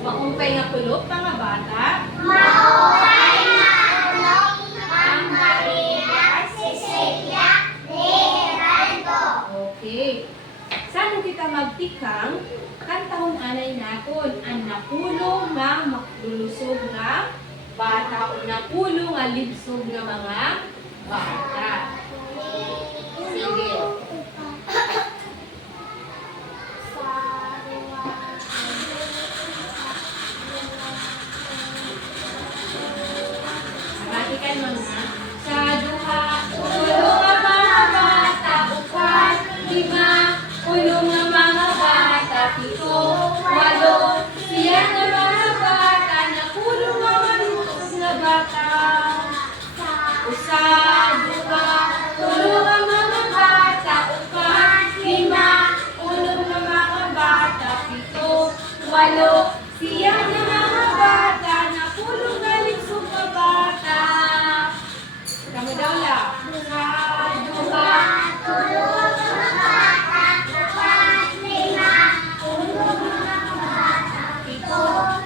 Maumpay nga kulop, mga bata. Maupay na kulong ang Maria Cecilia Leranto. Okay. Saan kita magtikang? Kantahon anay naton ang napulong nga maklulusog nga bata o napulong nga libsog nga mga bata. Sige. Matikan mo na. Sa duha, ulong nga mga bata, upat, lima, ulong nga mga bata, pito, walo, siya nga mga bata, napulong nga malusog nga bata. Usa, duha, ulong nga mga bata, upat, lima, ulong nga mga bata, pito, walo, siya nga mga bata, napulong nga lisog nga bata. Kamu daw la. Sa duha, Tulong ang bata, upat, lima, ulong ang mga bata, pito,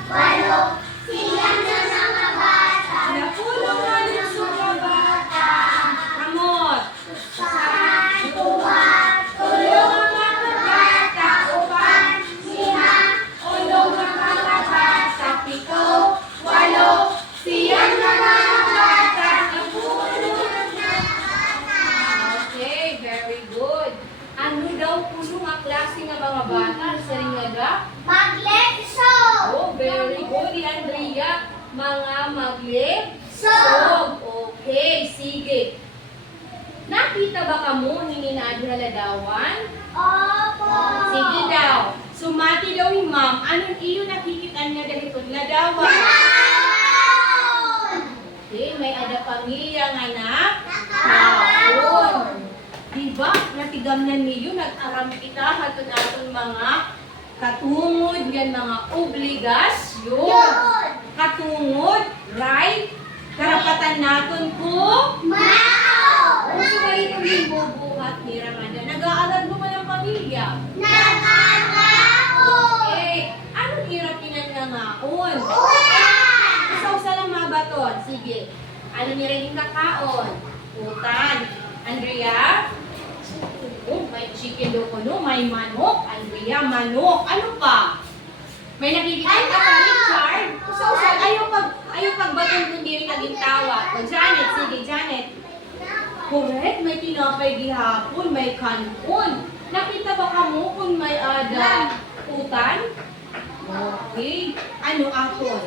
walo, silang na mga bata, napulong nga lisog nga bata. Kamot. sa duwa, tulong ang mga bata, upat, lima, Ulong nga mga bata, pito, walo, siyam na mga bata, napulong. Okay, very good. Ano daw puno nga klase nga mga bata? Sa rin nga da? maglekso, Oh, very good, Andrea. Mga maglibsog. so, Okay, sige. Nakita ba kamo ni Adra Ladawan? opo, Sige daw. Sumati daw ni ma'am. Anong iyo nakikita niya dahil ito? Ladawan. Down! Okay, may ada pamilya nga anak. Nakahapon. Diba? Natigamnan niyo, nag-aram kita hatun aton mga katungod, yan mga obligasyon. Yun! Katungod, right? Karapatan naton ko. Mao! Ano ba ito yung bubuhat ni Ramada? Nag-aaral mo man ang pamilya. Nakakaon! Okay, anong hirap pinangangaon? Ulan! Usa-usa lang mga baton. Sige. Ano ni rin kakaon? Utan. Andrea? Oh, may chicken daw ko, no? May manok. Andrea, manok. Ano pa? May nakikita ka pa, Richard? Usa-usa. Ayaw pagbaton kung di rin naging tawa. O, Janet. Sige, Janet. Correct. May tinapay gihapon. May kanon. Nakita ba ka mo kung may ada utan? Okay. Ano aton?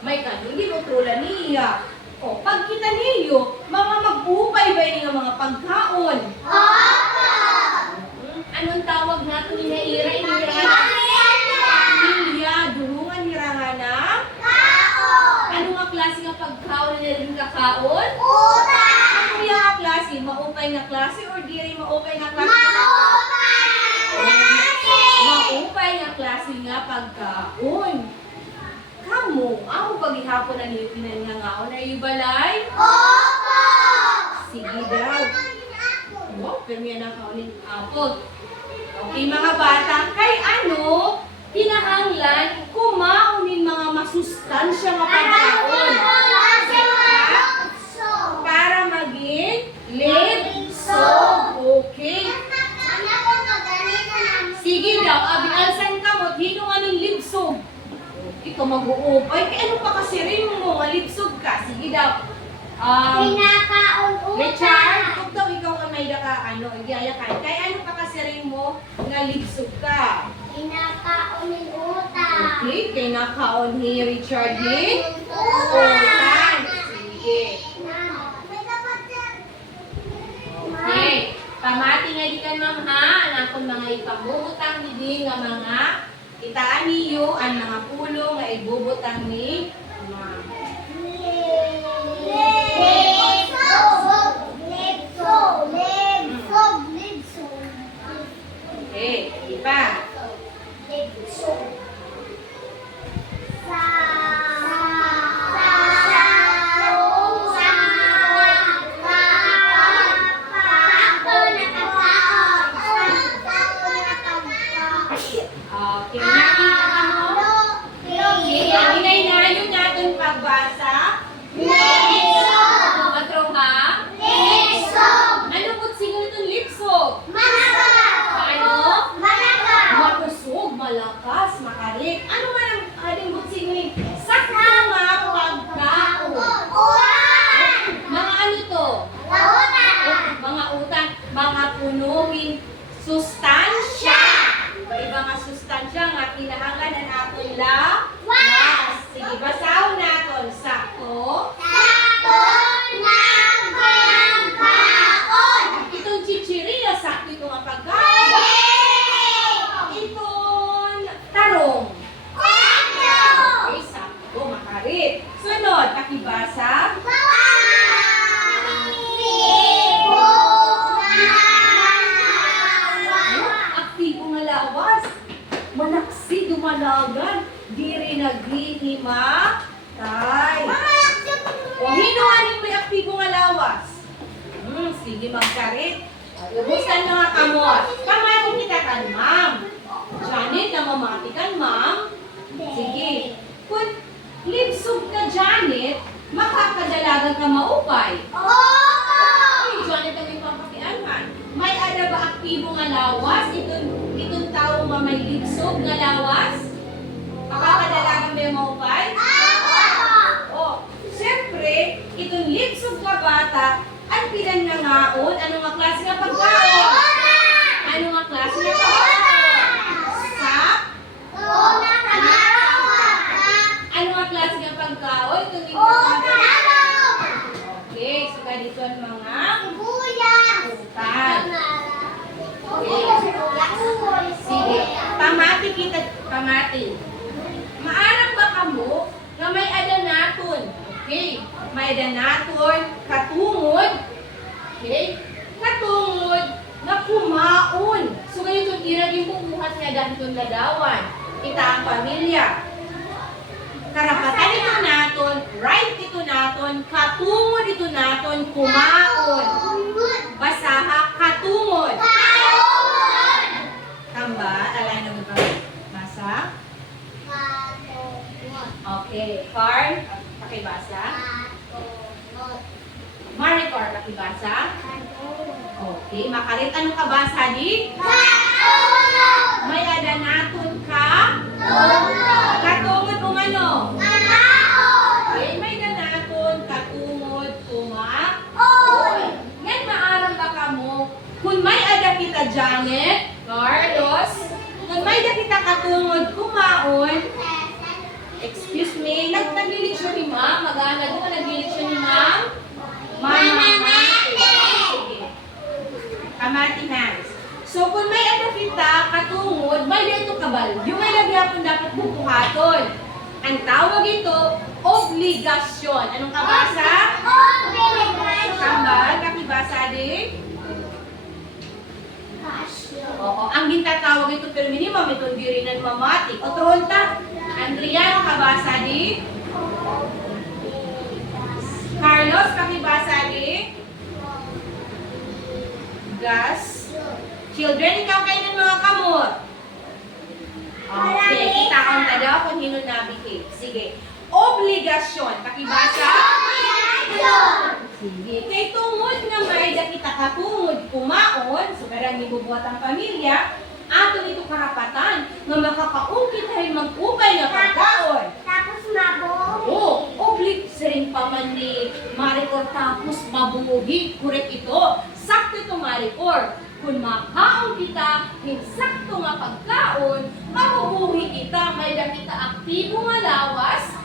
May kanon. Di mo trula niya. O, pag kita niyo, mga mag-upay ba yung mga pagkaon? Opo! Anong tawag nato ni Naira? Mariana! Pamilya, durungan ni Rahana. Kaon! Ano nga klase nga pagkaon na rin kakaon? Ulan! Ano yung nga klase? Maupay nga klase or di rin maupay nga klase? Maupay! Klase! Maupay nga klase nga pagkaon. Kamu, ako paghihapon na niyo pinangangaon. Are you balay? Opo! Sige daw. Wow, pero yan ang kaunin apple. Okay mga bata, kay ano, kinahanglan kumaunin mga masustansya nga pagkaon. Para maging libsog. Okay. Sige daw, alsan ka mo, hinong anong libsog. Ikaw mag-uupay, kaya ano pa kasi rin mo, malibsog ka. Sige daw. Richard, kung daw ikaw ang may daka, igayakan. Kaya ano pa kasi rin mo, nga libsog ka. Okay, kaya nakaon ni Richard ni utan. Sige. Okay. Pamati nga di ka ma'am ha, anakon mga ipamubutang hindi nga mga itaan niyo ang mga pulo nga ibubutang ni ma'am. Okay, iba. Okay, nakita ka mo? Manaksi, dumalagan, diri naghihimatay. O, hinuhanin mo yung aktibo nga lawas. Sige, magkarit. Ubusan mga kamot. Kamati kita kan, ma'am. Janet, namamati kan, ma'am. Sige. Kung libsog ka, Janet, makakadalagan ka maupay. Ay, Janet, ang may pampakianman. May ada ba aktibo nga lawas? Itong tao nga may libsog nga lawas? Makakadalagan ba yung maupay? O, siyempre, itong libsog ka bata, ang pilang nangaon, ano nga klase nga pagkaon? Ano nga klase nga pagkaon? Sap? Ano nga klase nga pagkaon? Itong okay, so ganito ang mga utan. Sige, pamati kita, pamati. Maarang ba kamo na may adanaton? Okay, may adanaton, katungod. Okay, katungod na kumaon. So ganito, tira din bubuhat niya danton ladawan. Kita ang pamilya. Karapatan ito naton, right ito naton, katungod ito naton, kumaon. Basaha, katungod. Tamba, alay na mo ba? Basa? Okay, Carl, pakibasa. Maricor, pakibasa. Okay, makarit, anong kabasa di? May adanaton ka? Katungod umano? Okay, may danaton, katungod, kumaon. Yan maarang ba kamo? Kung may ada kita Janet, Carlos, kung may ada kita katungod, kumaon, excuse me, naglilisyon ni ma'am, mag-aanad mo, naglilisyon ni ma'am? Mamamati. Sige. Kamati hands. So, kung may ano kita, katungod, may dito kabal. Yung may lagyapon dapat bubuhaton. Ang tawag ito, obligasyon. Anong kabasa? Kambal, kakibasa din? Oo, ang gintatawag ito, pero minimum, ito hindi rin ang mamati. Otohon ta. Andrea, anong kabasa din? Carlos, kakibasa din? Gas. Children, ikaw kayo ng mga kamot. Okay, kita kong tadaw kung hinun nabihave. Sige. Obligasyon. Pakibasa? Sige. Kay tungod nga may kita katungod kumaon, so karang ibubuhat ang pamilya, ato nito karapatan nga makakaungkit ay mag-upay nga pagkaon. Tapos mabuhi. Oo, oblig sa rin pa man ni Maricor tapos mabuhi. Correct ito. Sakto ito, Maricor. Kung makaon kita, hinsakto nga pagkaon, mabubuhi kita, may dakita aktibo nga lawas,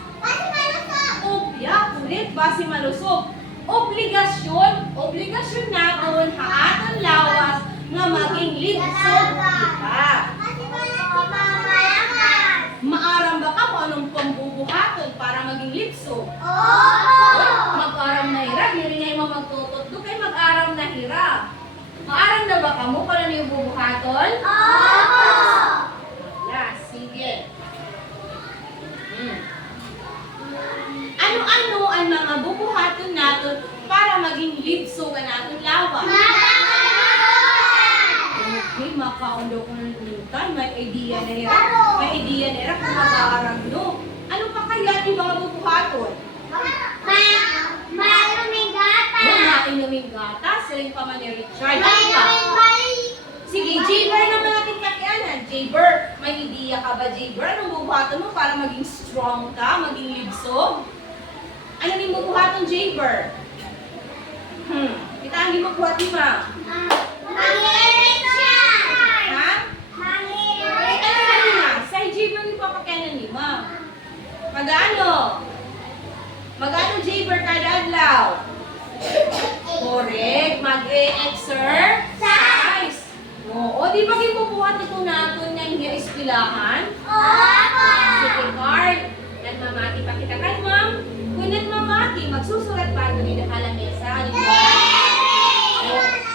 obya, kulit, basi malusog. Obligasyon naton, haaton lawas, nga maging libsog kita. Maaram ba ka kung anong pambubuhaton para maging libsog? Mag-aram na hira, hindi rin mo magtututdo, kay mag-aram na hira. Maaram na ba ka mo para niyo bubuhaton? Yeah, sige. Ano-ano ang mga bubuhaton natin para maging libso ka natin lawan? Okay, makaundo ko ng lutan. May idea na hirap. May idea na hirap kung mag-aaram no. Ano pa kaya yung mga bubuhaton? Mainuming gata, sila yung paman ni Richard. Ano pa? Sige, Jaber naman natin kakianan. Jaber, may idea ka ba, Jaber? Anong bubuhaton mo para maging strong ka, maging libso? Ano yung bubuhaton, Jaber? Kita ang bubuhat ni Ma. Ha? Ano kanina? Sa Jaber yung papakianan ni Ma. Magano? Magano, Jaber, kada adlaw? Correct. Mag-exercise. Oo. Di ba kinubuhat ito natin ng eskwelahan? Sige, Carl. Nagmamati pa kita kan, ma'am. Kung nagmamati, magsusulat pa ito dito kalamesa.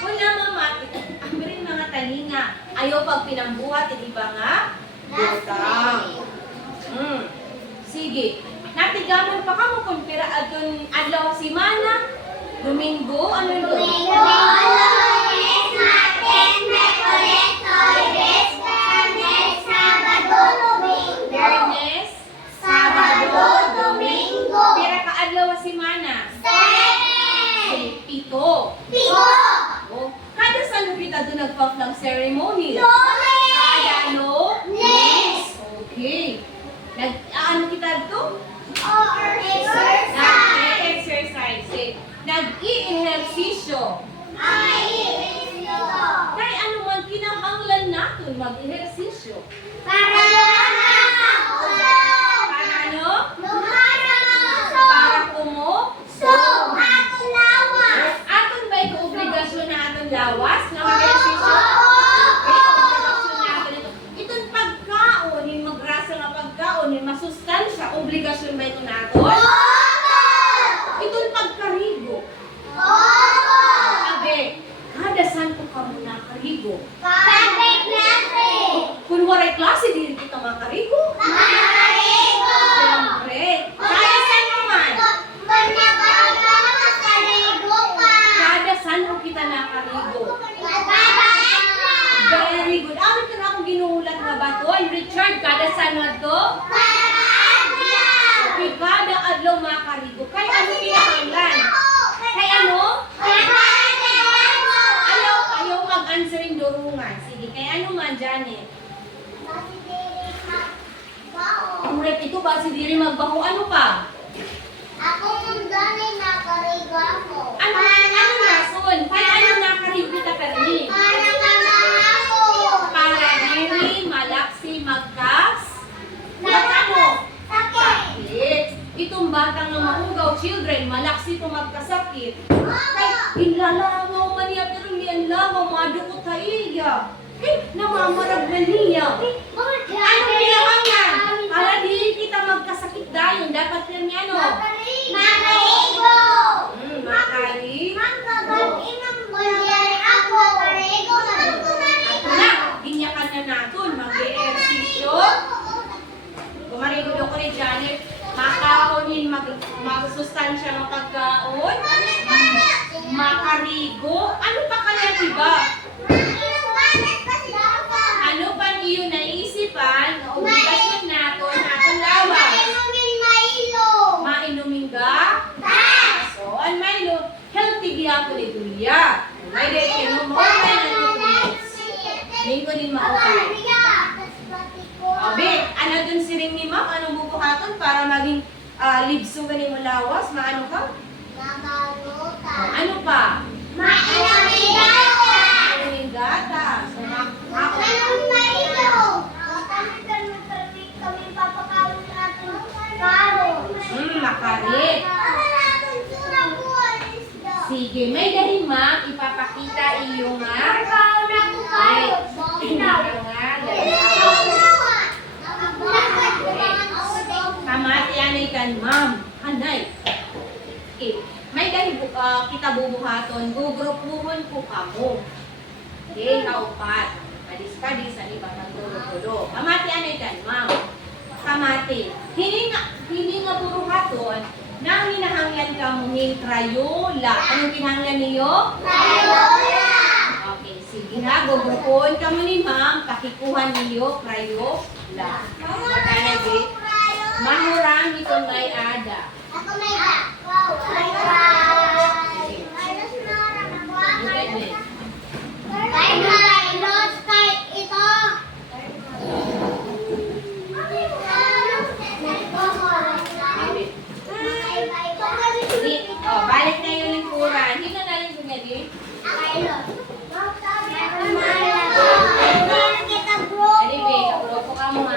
Kung nagmamati, ang rin mga talinga. Ayaw pag pinambuhat, di ba nga? Butang. Sige. Natigaman pa ka mo kung pira adun adlaw si Mana. Domingo, ano yun? Domingo, Lunes, Martes, Miyerkules, Jueves, Viernes, Sabado, Domingo. Biyernes, Sabado, Domingo. pira ka adlaw si Mana. Seven. Pito. Pito. Oh, kada saan kita doon nagpa-flag ceremony? Lunes. Kada ano? Lunes. Okay. Ano kita to? Exercise. Nag-exercise. Nag-i-ehersisyo. Kaya ano man kinahanglan natin mag-ehersisyo? Para Para ano? Para kumo? Aton ba ito obligasyon na aton lawas na mag-ehersisyo? Okay, obligasyon natin ito. Itong pagkaon, yung magrasa nga pagkaon, yung masustansya, obligasyon ba ito natin? Itong pagkarigo. Abe, kada saan ko ka muna karigo? Kung waray klase, di rin kita makarigo. Siyempre. Kada saan naman? Kada saan ko kita nakarigo? Very good. Ano ka na akong ginuulat nga ba to? Ay, Richard, kada saan nga to? Okay, kada adlaw makarigo. Kaya ano kinahanglan? Kaya ano? Ayaw mag-answering durungan. Sige, kaya ano man, Janet? Correct, ito ba si Diri magbaho? Ano pa? Ano rason? Kaya ano nakarigo kita perni? Para diri malaksi magkas? Ano? Sakit. Itong batang nga maugaw, children, malaksi ito magkasakit. Kay inlalangaw man niya, pero niyan langaw, madukot sa iya. Namamarag na niya. Ano kinahanglan? Para di kita magkasakit dayon, dapat yan yan, o. Makari. Ito na, ginyakan na natin, mag-ehersisyo. Gumarigo ko ni Janet, makahonin, magsustansya ng pagkaon, makarigo. Ano pa kaya, diba? Ano pa niyo naisipan na obligasyon natin atong lawas? Mainumin ka? So, ang Milo, healthy biya ko ni Julia. May day kinom mo, may nutrients. Lingko din mautay. Obe, ano dun si ring ni ma'am? Anong bubuhaton para maging libso ka ni mo lawas? Maano ka? Ano pa? Mainumin gata. So, makarit. Sige, may dahil ma'am, ipapakita iyong kamati anay kan ma'am. Hanay. Okay. May dahil kita bubuhaton, gugrupuhon ko kamo. Okay, kaupat. Padis-padis, sa iba ng tulo-tulo. Kamati anay kan ma'am. Kamati. Hindi nga buruhaton, nang hinahanglan ka mong Crayola. Anong kinahanglan niyo? Crayola! Okay, sige na. Gugrupuhon ka mo ni ma'am. Pakikuhan niyo Crayola. Matanagi. Mahurang ito may ada. Ako may wow. Kahit ito. Balik na yung lingkuran. Hindi na natin sumali. Anyway, kapulopo ka mo ha.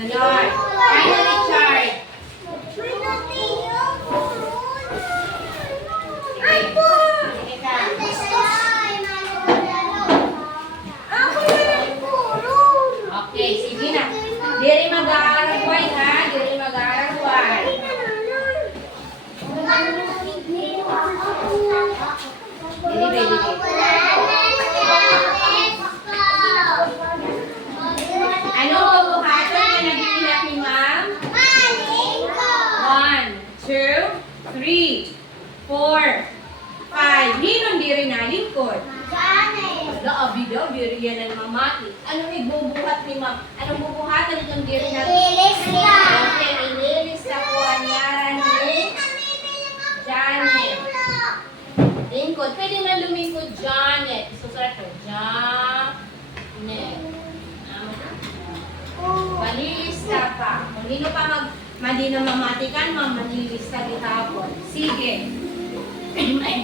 Ganon. Kaya na Richard. Hala, abi daw, diri yan ang mamati. Anong ibubuhat ni ma'am? Anong bubuhatan itong diri na? Lilis ka. Okay, ililis na po ang yaran ni Janet. Lingkod. Pwede na lumingkod, Janet. Susulat ko, Janet. Malilista pa. Kung hindi pa madi na mamatikan, ma'am, malilista gitapon. Sige.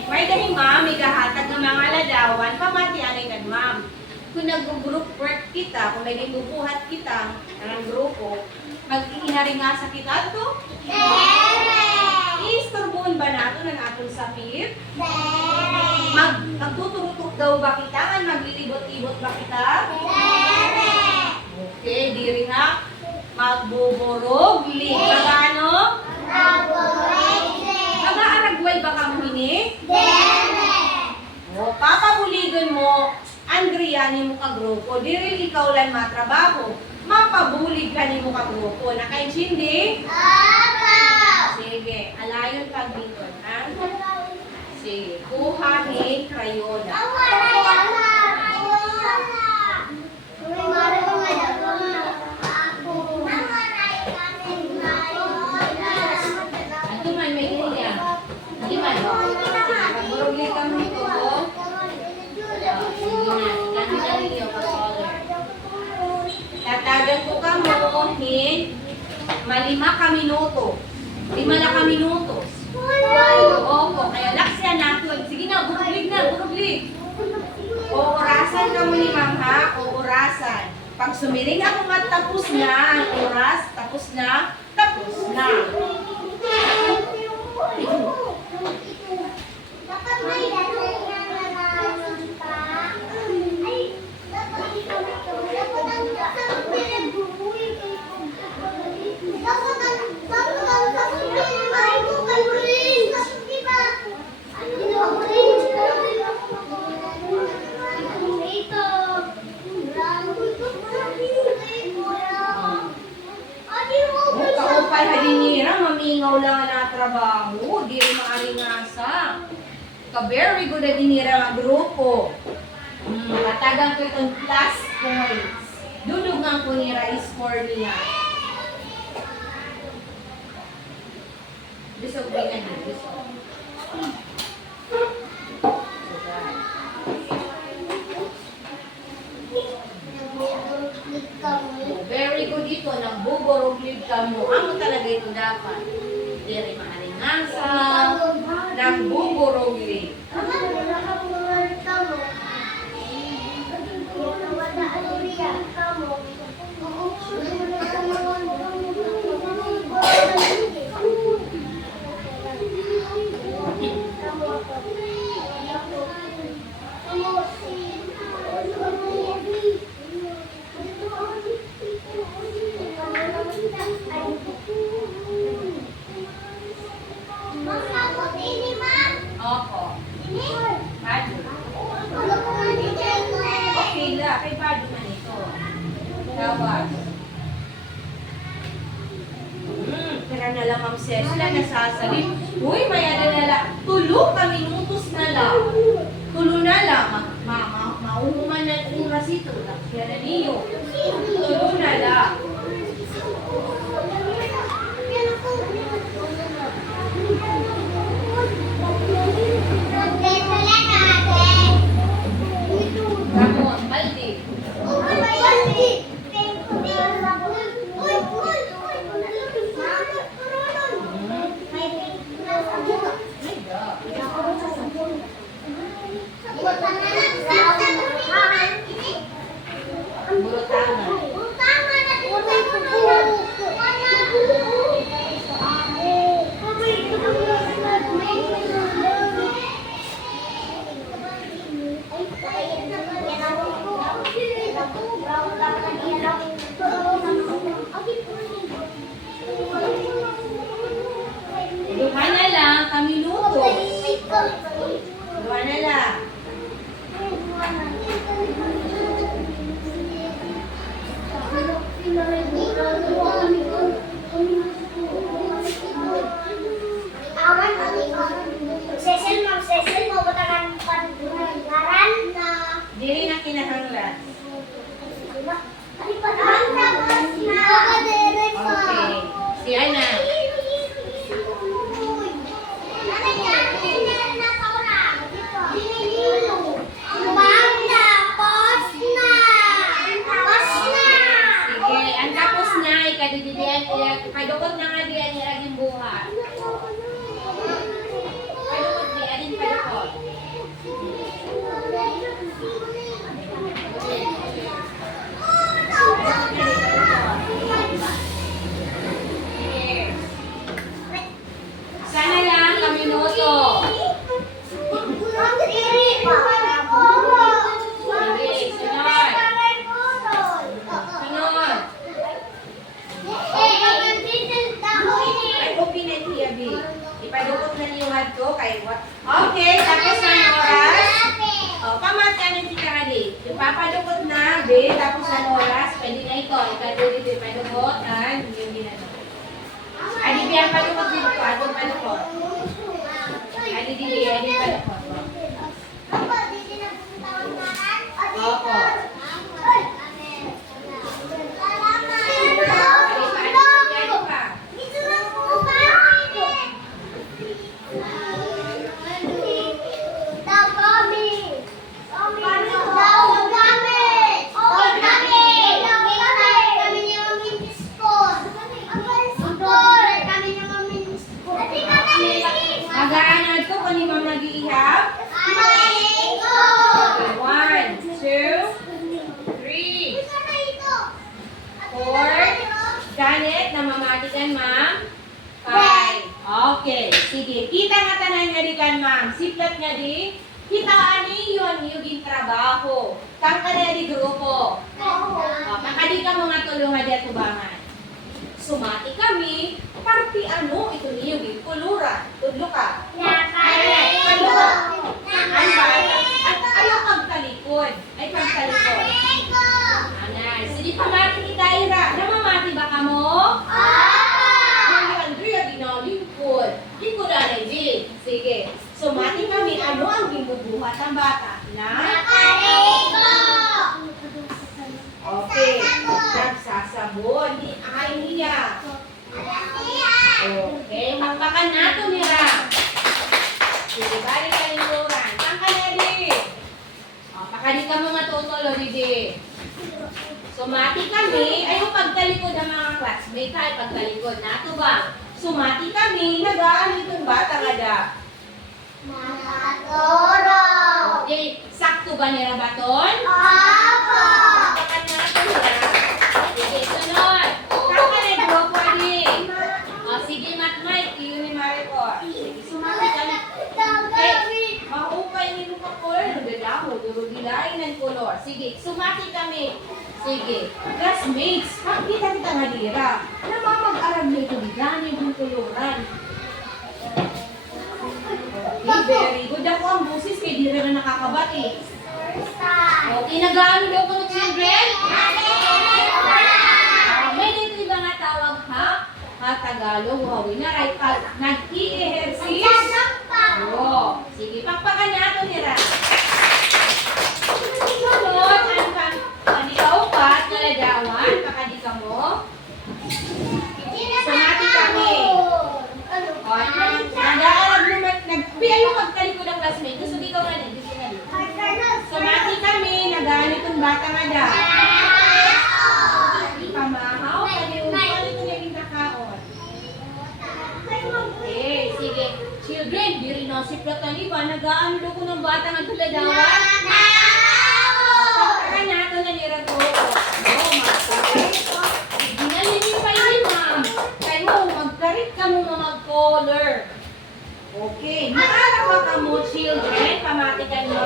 Pwede ni ma'am, ikahatag ng mga ladawan, pamatianay ka, ma'am. Kung nag-group work kita, kung may bubuhat kita ng grupo, mag-iharingasa kita ito. Istorboon ba nato ng atong sapit? Magtuturutok daw ba kita? Maglilibot-ibot ba kita? Okay, diri na. Magbuburog, Magano? Mag-aaragway ba kamo ini? O, papabuligan mo, Andrea, ni mo ka grupo. Diri ikaw lang matrabaho. Mapabulig ka ni mo ka grupo. Nakaintindi? Sige, alayon pag dito, ha? Sige, kuha ni Crayola. Ito man, may iliya. Hindi man. Magburugli ka mo ito, po. Sige na, ikanto na rin yung color. Tatagan ko ka mo, malima ka minuto. 5 na ka minutos. Opo, kaya laksya nato. Sige na, buruglig. Orasan ka mo ni ma'am, ha? Orasan. Pag sumiring ako nga tapos na ang oras, tapos na. Dapat may dapat Kaupal halinira, mamingaw lang na trabaho, di rin maaringasa. Ka-very good na dinira nga grupo. Katagang ko itong plus points. Dudugang ko nira is score niya. Bisog ba nga niya? Bisog. Very good ito. Nagbuborog-lib ka mo. Ano talaga ito dapat? Diri maaringasa. Nagbuborog-lib. Opo. Bado. Okay la. Kay bado man ito. Tawas. Kaya na lang ang sesla nasasalit. Uy, mayada na lang. Tulo ka minutos na lang. Tulo na lang. Mauhuman na oras ito. Kaya na niyo. Tulo na lang. Ramon, Baldi. Burutangan. Ipapadukot na, be, tapos na oras, pwede na ito. Ikaduli dito, ipadukot, yung ginano. Adi, be, ang padukot dito, atong padukot. Adi, padukot. Opo. Magaan ko kung yung mga nag-iihap. Okay, 1, 2, 3, 4. Janet, namamatikan, ma'am. 5. Okay, sige. Kita nga tanan nga di kan, ma'am. Siplat nga di. Kita ani yun, yung trabaho. Kang ka na di grupo. Makadi ka mga tulungan di at tubangan. Sumati kami, parti ano, ito niyo yung kuluran. Tudlo ka. Ayaw pagtalikod. Ay, pagtalikod. Anay, sige pamati ni Daira. Namamati ba ka mo? Hindi, Andrea, ginalingkod. Lingkod anay, Jill. Sige. Sumati kami, ano ang ginubuhat ng bata? Okay. Nagsasabon. Ay, niya. Okay. Pakpakan nato, Mira. Sige, balik ka yung luran. Saan ka na, Di? Pakadi ka mga tutulo, Di. Sumati kami. Ayaw pagtalikod ang mga classmate. Ay, pagtalikod. Nato ba? Sumati kami. Nagaan itong bata nga da. Okay. Sakto ba ni Rabaton? Pakpakan nato, Mira. Sige, sunod. Saan ka na, grupo, Di? Sige, Matmay. Tiyo ni Maricor. Sige, sumati kami. Mahupay ni Luka Color. Dadaho, durugilain ng kolor. Sige, sumati kami. Sige, classmates, pakita kita nga dira. Namamag-aram na ito biganin ng koloran. Okay, very good. Ako ang busis kay dira na nakakabati. Okay, nag-aano daw ko ng children? May dito iba nga tawag ha? Tagalog, huwag na right. Nag-i-ehersis. Oo. Sige, pakpakan nato nila. Sunod, ang ikaw pat, naladawan, pakadi ka mo. Sumati kami. Nag-aaral naman, ayaw magtalikod ang classmate. Gusto di ka nga din, gusto nga din. Sumati kami, nag-aaral itong bata nga da. Pamahaw, kalimutan ito naging kakaon. Okay, sige. Children, di rin ako si Plataniba. Nag-aano ko ng bata ng tuladawan? Pagkakan nato na nira ko. Magkarit. Ginalimin pa yun, ma'am. Kayo, magkarit ka mo mag-color. Okay. Naarawa ka mo, children. Pamatikan mo.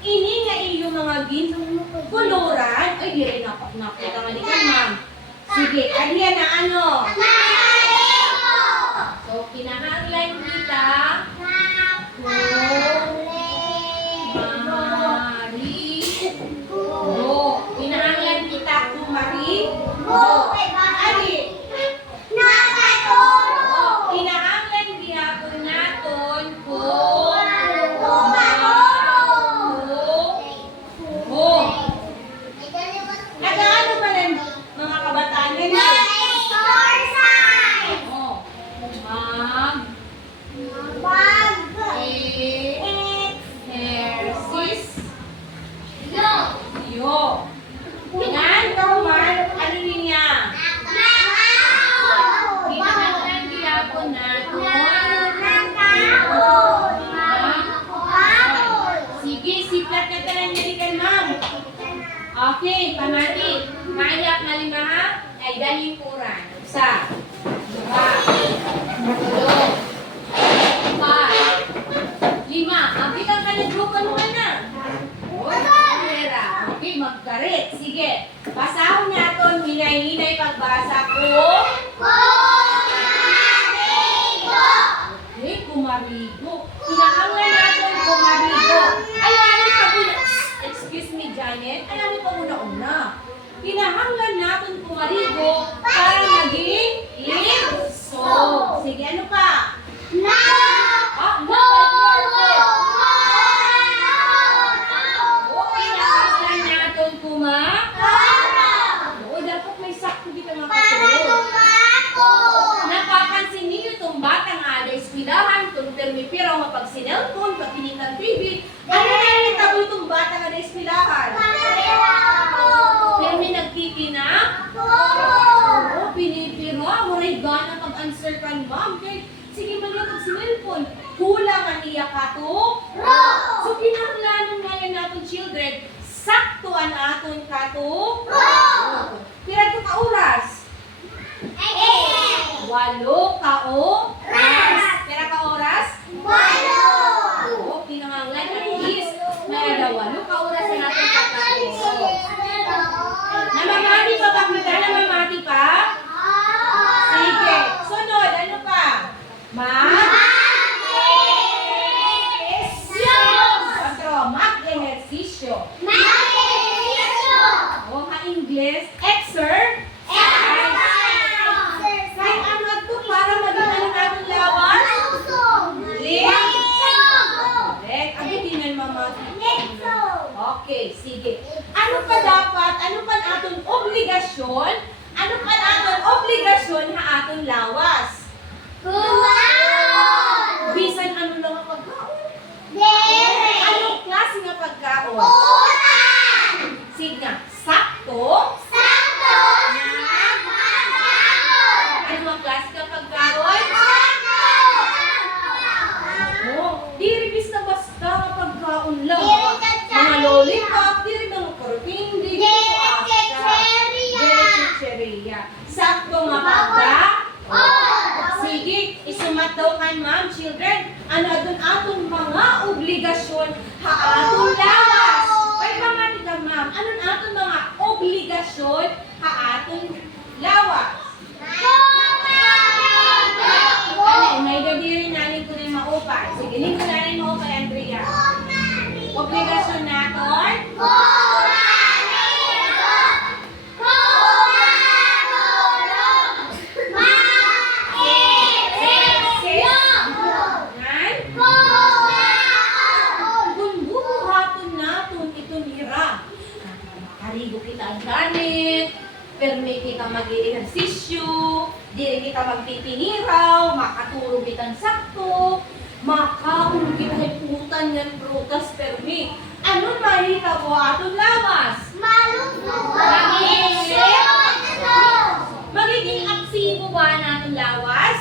Ini nga iyo mga kuluran. Ay, di rin ako. Nakita nga di ka, ma'am. Sige, adiyan na ano? So, kinahanglan kita kinahanglan kita kumari ali kinahanglan gihapon naton nagaano ba ng mga kabataan nila? Exercise. Yo. Dengan kauman, ano niya? Kinahanglan gihapon naton. Sige, siplat na tanan niya kan, ma'am. Okay, pamati. Kaya malimaha ay daling kuran. Sa. Dua. Tulo. 4. 5. Abi kang kanadrukan mo na. Okay, magkarit. Sige. Basahon natin. Hinay-hinay pagbasa ko. Okay, kumarigo. Kinahanglan natin kumarigo. Ay, ano ka po? Excuse me, Jan. Janet, ay ano pa una-una? Kinahanglan natin pumarigo para maging libsog. Sige, ano pa? Ah, no, kinahanglan natin Oo, dapat may sakto dito mga katulog. Napapansin niyo itong batang ada eskwelahan, kung termipiro mapag sinelfon, pag kinitan TV, ano na nitabo itong batang ada eskwelahan? Pero may nagtitina? Oo, pinipiro. Waray gana mag-answer ka, ma'am. Kaya, sige man yung mag-sinelfon. Kulang ang iya ka to? So, kinahanglanon ngayon natin children, sakto ang aton ka to? Pira ito ka oras? 8 ka oras. Pira ka oras? Oo, kinahanglan at least may 8 ka oras na natin pagkatulog. Namamati pa ba kita? Namamati pa? Sige. Sunod, ano pa? Mag-ehersisyo. O, ka-Ingles, exercise. Kahit ano ito para maging ano natin lawas? Correct. Abitin ng mamati. Okay, sige. Ano pa dapat? Ano pa aton obligasyon? Ano pa aton obligasyon ha aton lawas? Bisan ano lang ang pagkaon? Anong klase nga pagkaon? Sige nga, sakto? Ano ang klase nga pagkaon? Oo, di ribis na basta nga pagkaon lang. Mga lollipop, di rin mga korping, di rin po asa. Chicheria. Sakto nga pagkaon. Sige, isumat daw kan ma'am, children. Ano doon atong mga obligasyon ha atong lawas. Ay, pamati ka ma'am. Ano atong mga obligasyon ha atong lawas? Ano, may gadirin namin ko na maupay. Sige, lingko namin maupay, Andrea. Obligasyon natin? Harigo kita ang ganit, perme kita mag-ehersisyo, di kita magpipiniraw, makatulog kitang sakto, makaulog kita hiputan ng prutas, perme. Ano mahita po atong lawas? Magiging aksibo ba natin lawas?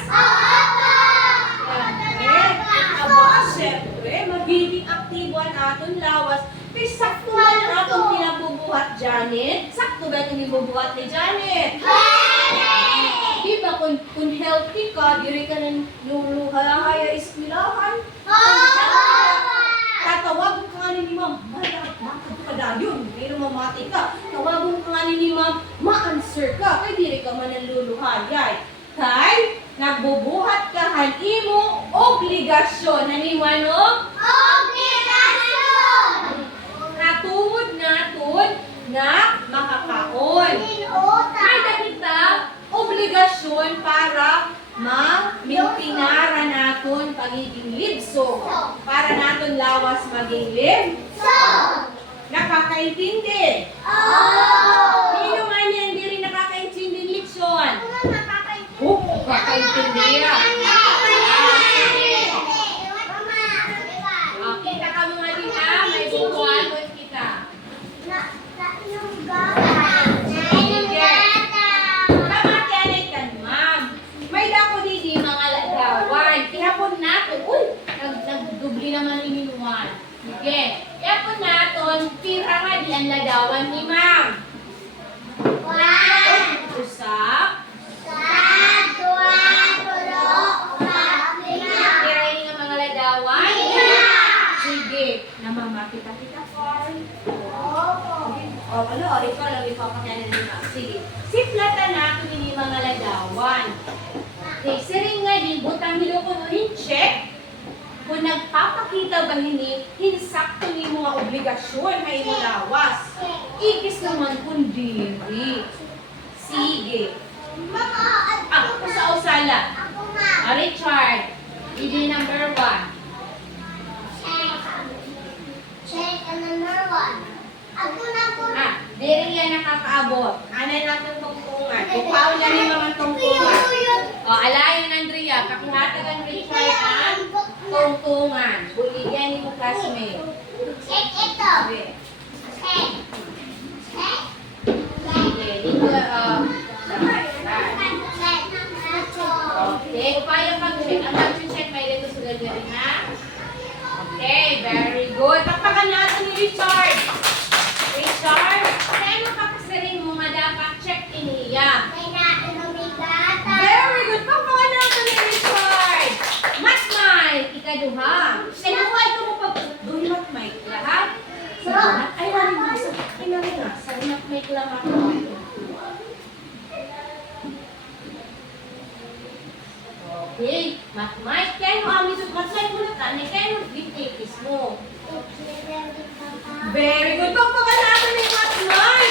Siyempre, magiging aktibo ang aton lawas. Pero sakto ba yung atong pinabubuhat, Janet? Sakto ba itong ibubuhat ni Janet? Diba, kung healthy ka, diri ka nang luluhaya eskwelahan. Tatawag ka ni ma'am, bakit ka dayon? Pero mamati ka. Tawag ka ni ma'am, ma-answer ka. Kaya diri ka man ang luluhayay. Kay, nagbubuhat ka imo obligasyon. Naniwano? Katungod naton na makakaon. May kita obligasyon para ma-miltinara naton pagiging libso. Para naton lawas maging libso. Nakakaintindi? Sino man yan di rin nakakaintindi leksyon? Nakakaintindi yan. Kita ka mga din ha, may bubuhaton kita. Kamatianay ka, ma'am. May dako di mga lagawan. Ihapon natin. Uy, nagdubli naman ni Minuan. Sige. Ihapon natin, pira nga di ang lagawan ni ma'am. Usap. Pira ini nga mga lagawan. Sige. Namamakita-kita ko. O, ano, ikaw lang ipapakyanan ni ma'am. Sige. Siplatan natin ini mga lagawan. Okay, siring nga din, butang nilo ko nun, check. Kung nagpapakita ba hini, hinsakto ni mga obligasyon na imo lawas. Ikis naman kundi. Sige. Ako sa usala. Richard, ID number 1. Diri yan nakakaabot. Anay natin tungtungan. Kupaw na rin mga tungtungan. O, alayan Andrea, pakihatag ang Richard ang tungtungan. Buligyan mo classmate. Sige. Sige, dito, okay, upaya pag-check. Ang pag-check may dito sa gagawin, ha? Okay, very good. Pakpakan natin ni Richard. Richard, kaya makapasirin mo nga dapat check in niya. Very good. Pakpakan natin ni Richard. Matmay, ikaduha. Sinuhay ko mo pag doon matmay. Lahat? Ay, nari nga. Ay, nari nga. Sa matmay lang ako. Okay, matmay. Kaya mo amin sa matmay mo na tani. Kaya mo bitikis mo. Very good. Pakpakan natin ni matmay.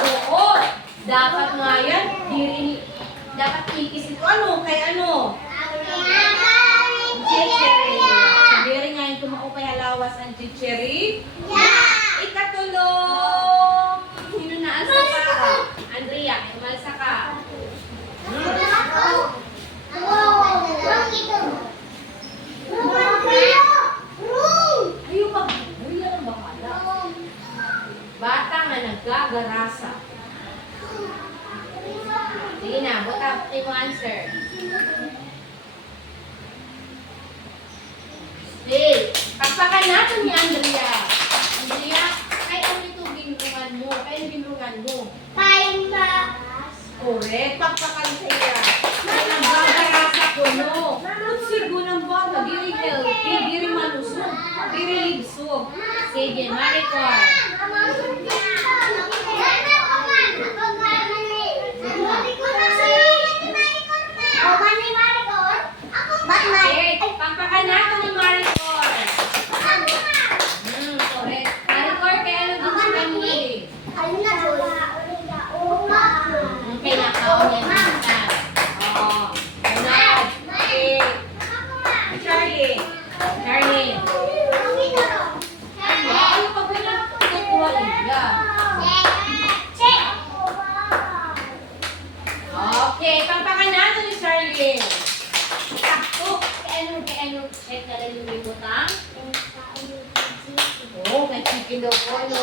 Oo. Dapat nga yan. Dapat ikis ito. Ano? Kaya ano? Chicheri. Sabi nga yung tumaupay halawas ang chicheri. Ikatulong. Sino na alsa ka? Andrea, umalsa ka. Ayaw pa. Ayaw lang bakala. Bata nga nagkagarasa. Sige na, buta yung answer. Hey, pagpakan natin ni Andrea. Andrea, kaya ano ito ginrungan mo? Kaya ginrungan mo? Correct, pagpakan sa iya. Kaya nagbagarasa ko, no? Sigo ng bata, diri healthy, diri malusog, diri ligsog. Sige, Maricor. Okay, pagpakan natin ni Maricor. Correct. Maricor, kaya ano gusto mo eh? Okay, nakaon yan kita. Oo. Ganun. Okay. Charlie. Charlie. Ano pa ba na? Kukuha ka. Okay, pagpakan natin ni Charlie. Sakto. Kaya ano, check na lang yung butang. Oo, may chicken daw ko, no?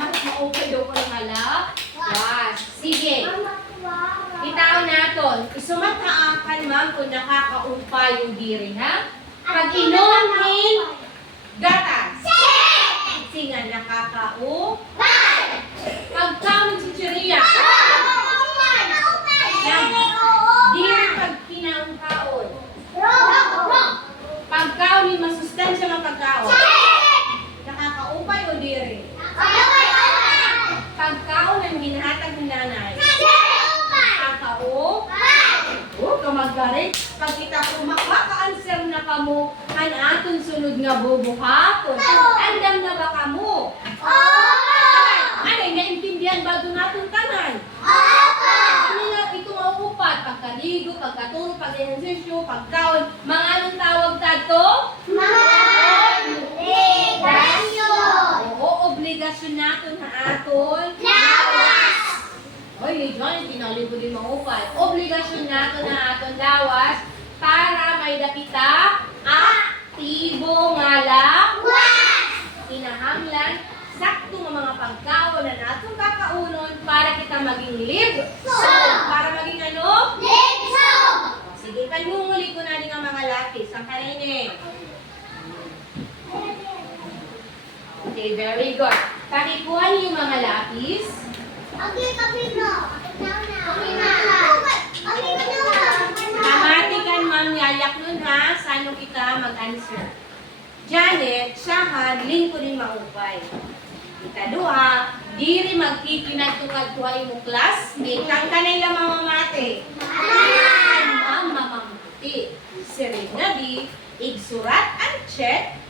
Ma-okay daw ko ng halap. Yes. Sige. Itaw natin. Isumataakan, ma'am, kung nakakaupa yung diri, ha? Pag-inumin, gatas. Singa, nakakaupa. Pagkaon si Chiria. Diri pag kinaungkaon. Pagkaon ni masustansya ng pagkaon. Nakakaupay o diri? Pagkaon ang ginahatag ng nanay. Nakakaupay. Kamagarit. Pag kita ko makaka-answer na kamo, ang aton sunod nga bubuhaton. Andam na ba kamo? Ano, naintindihan ba doon natin tanan? Ano na ito mauupat? Pagkaligo, pagkatulog, pag-ehersisyo, pagkaon. Mga anong tawag tato? Oo, obligasyon natin na aton. Hoy, ni John, pinali ko din maupay. Obligasyon natin na aton lawas para may dapita aktibo nga lawas. Kinahanglan sakto ng mga pagkaon na natong kakaunon para kita maging para maging ano? Sige, kanunguli ko na rin ang mga lapis. Ang kanine. Okay, very good. Pakikuha niyo yung mga lapis. Kamatikan, ma'am, yayak nun ha. Saan kita mag-answer? Janet, siya lingko ni maupay. Ikaduha, diri magkikinagtungag-tuhay mo classmate. Ang kanay lang mamamate. Ang mamamuti. Sirin nga di, igsurat ang check.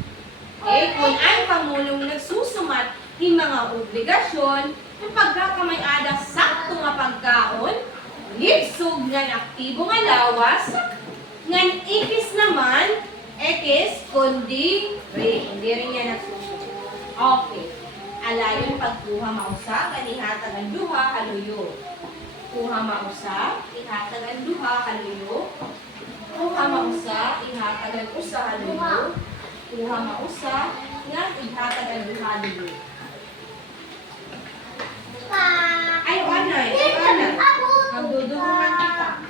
Okay, kung ang pamulong nagsusumat, yung mga obligasyon, yung pagkakamay ada sakto nga pagkaon, libsog nga aktibo nga lawas, nga ikis naman, ekis, kundi, hindi rin yan nagsusunod. Okay. Alayon pagkuha mausa, kanihatag ang duha, haluyo. Kuha mausa, ihatag ang duha, haluyo. Kuha mausa, ihatag ang usa, haluyo. Kuha mausa, nga ihatag ang duha, haluyo. Ay, anay, anay. Magdudurungan kita.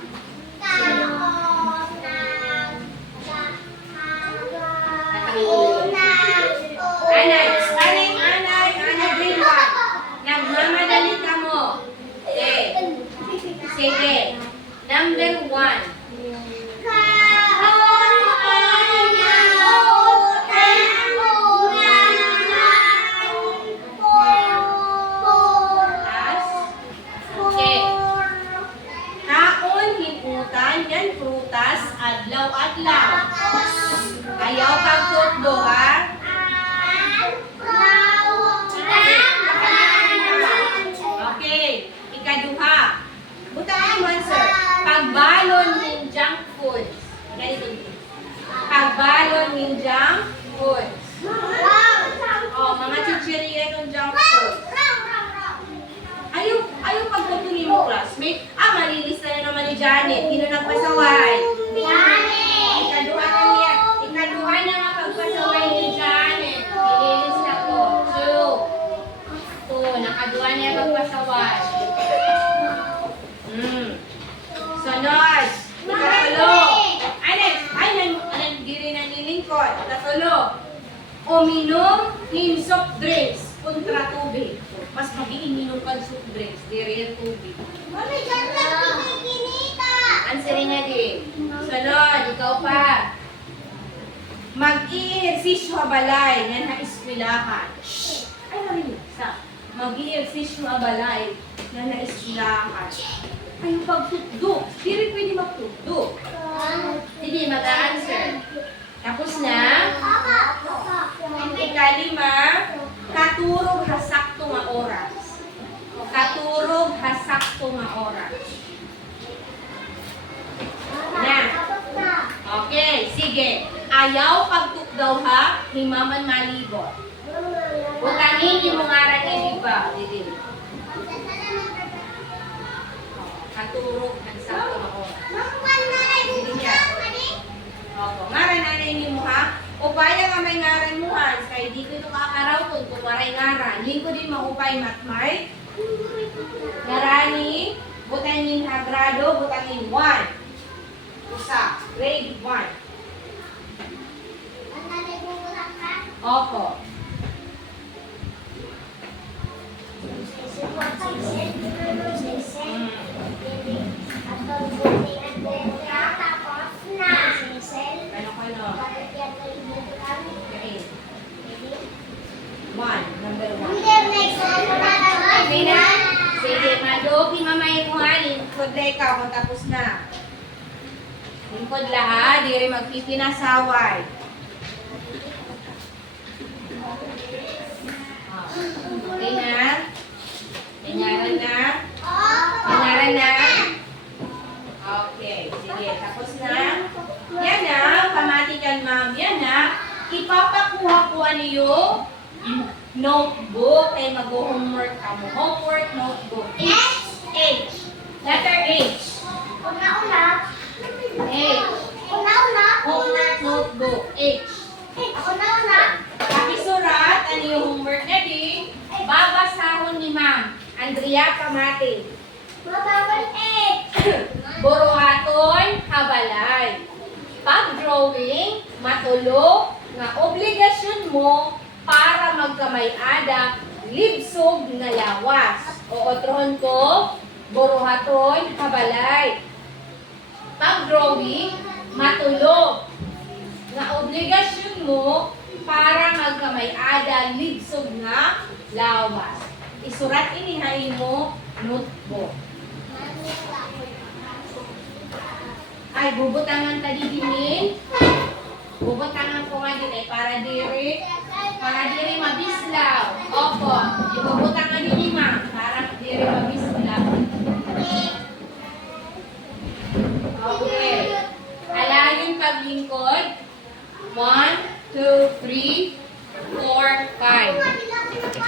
Anay, grade 1. Nagmamadali ka mo. Sige. Number 1. Kaon, hinutan, yan prutas, adlaw-adlaw. Ayaw pagtutdo, ha? Okay, ikaduha. Butang mo, sir. Pagbalon ng junk foods. Ganito. Pagbalon ng junk foods. Oh, mga chichirya itong junk foods. Ayaw pagtutulin mo, classmate. Malilis na naman ni Janet. Sino nagpasaway? Ikaduha na niya. Ikaduha na nga pagpasaway ni Janet. Nililis na ko. 2. Nakaduha niya pagpasaway. Sunod. Ikatulo. Diri na nilingkod. Ikatulo. Uminom ng soft drinks kontra tubig. Mas mag-iinom ka soft drinks. Diri yung tubig. Answerin niya din. Sunod. Ikaw pa. Mag-i-ehersisyo balay nga na-eskwelahan. Ay, narinig. Mag-i-ehersisyo balay nga na-eskwelahan. Ay, pagtutdo. Hindi pwede magtutdo. Hindi, mag-a-answer. Tapos na. Ikalima, katurog hasakto nga oras. Katurog hasakto nga oras. Na. Okay, sige. Ayaw pagtukdaw ha, himaman malibot. Utangin yung mga aral na iba. Didi. Katurog hasakto nga oras. Didi niya. Opo, ngaran nanay ni mo ha. Upaya nga may ngaran mo Hans, kaya di ko ito kakaraw kung waray ngaran. Hindi ko din maupay matmay. Ngarani, butangin ha grado, butangin 1. Usa, grade 1. Opo. Ano? Okay. 1, number 1. Okay na? Sige, madogi mamay mo ha. Lingkod na ikaw kung tapos na. Lingkod lahat. Di rin magpipinasaway. Okay na? Tinyaran na? Tinyaran na? Okay. Sige, tapos na? Yan na. Pamatikan ma'am. Yan na. Ipapakuha ko niyo notebook ay mag-homework ka mo. Homework notebook. H. Letter H. H. Homework notebook. H. Pakisurat, ano yung homework na di? Babasahon ni Ma'am Andrea Kamate. Buruhaton, habalay. Pag-drawing, matulog, nga obligasyon mo para magkamay-ada, libsog nga lawas. O otrohon ko, buruhaton, habalay. Pag-drawing, matulog, nga obligasyon mo para magkamay-ada, libsog nga lawas. Isurat inihain mo, notebook. Ay, bubutangan tadi dinin. Bubutangan ko nga din para diri. Para diri mabislaw. Opo. Ibubutang nga din lima. Para diri mabislaw. Okay. Alayon paglingkod. 1, 2, 3, 4, 5.